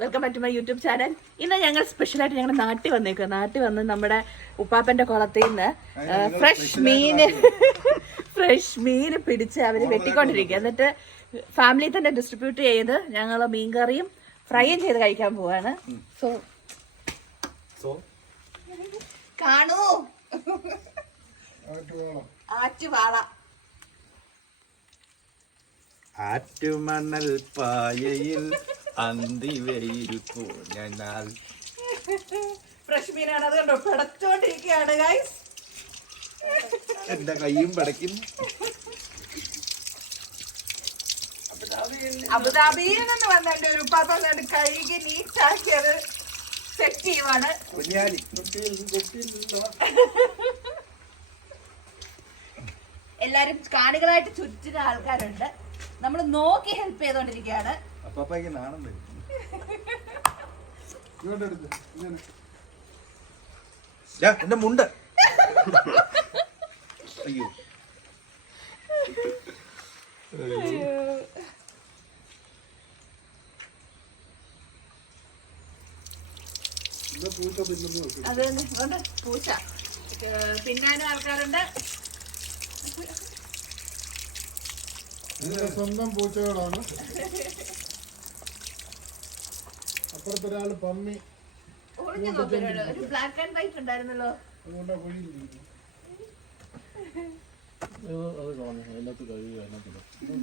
Welcome back to my YouTube channel. ഇന്ന് ഞങ്ങൾ സ്പെഷ്യലായിട്ട് ഞങ്ങളുടെ നാട്ടിൽ വന്നേക്കുക. നാട്ടിൽ വന്ന് നമ്മുടെ ഉപ്പാപ്പന്റെ കുളത്തിൽ നിന്ന് ഫ്രഷ് മീൻ പിടിച്ച് അവര് വെട്ടിക്കൊണ്ടിരിക്കുക. എന്നിട്ട് ഫാമിലി തന്നെ ഡിസ്ട്രിബ്യൂട്ട് ചെയ്ത് ഞങ്ങൾ മീൻകറിയും ഫ്രൈയും ചെയ്ത് കഴിക്കാൻ പോവാണ്. സോ കാണൂ, ആറ്റുവാള ആറ്റുമണൽ പായയിൽ അന്തിവെയിൽ പൂഞ്ഞാൽ ഫ്രഷ് മീനാണ്. അത് കണ്ടോ പിടച്ചോണ്ടിരിക്കുകയാണ് ഗൈസ്. എന്റെ കൈയും പിടയ്ക്കും. അബുദാബിയിൽ നിന്ന് വന്ന എന്റെ ഒരു ഉപ്പാപ്പ കഴുകി നീറ്റാക്കി അത് സെറ്റ് ചെയ്യുവാണ്. എല്ലാരും കാണികളായിട്ട് ചുറ്റുന്ന ആൾക്കാരുണ്ട്. നമ്മൾ നോക്കി ഹെൽപ്പ് ചെയ്തോണ്ടിരിക്കുകയാണ്. അപ്പാപ്പയ്ക്ക് നാണം വരും. എന്റെ മുണ്ട്. അയ്യോ അത് പൂച്ച പിന്നാനും ആൾക്കാരുണ്ട്. സ്വന്തം പൂച്ചകളാണ്. അപ്പുറത്തൊരാള് പമ്മി ഒളിഞ്ഞു നോക്കിയാണ്. ഒരു ബ്ലാക്ക് ആൻഡ് വൈറ്റ് ഉണ്ടായിരുന്നല്ലോ. അതുകൊണ്ടാ കുഴിയിലിരിക്കുന്നത്. അത് കാണും അതിനകത്ത് കഴിയുക അതിനകത്ത്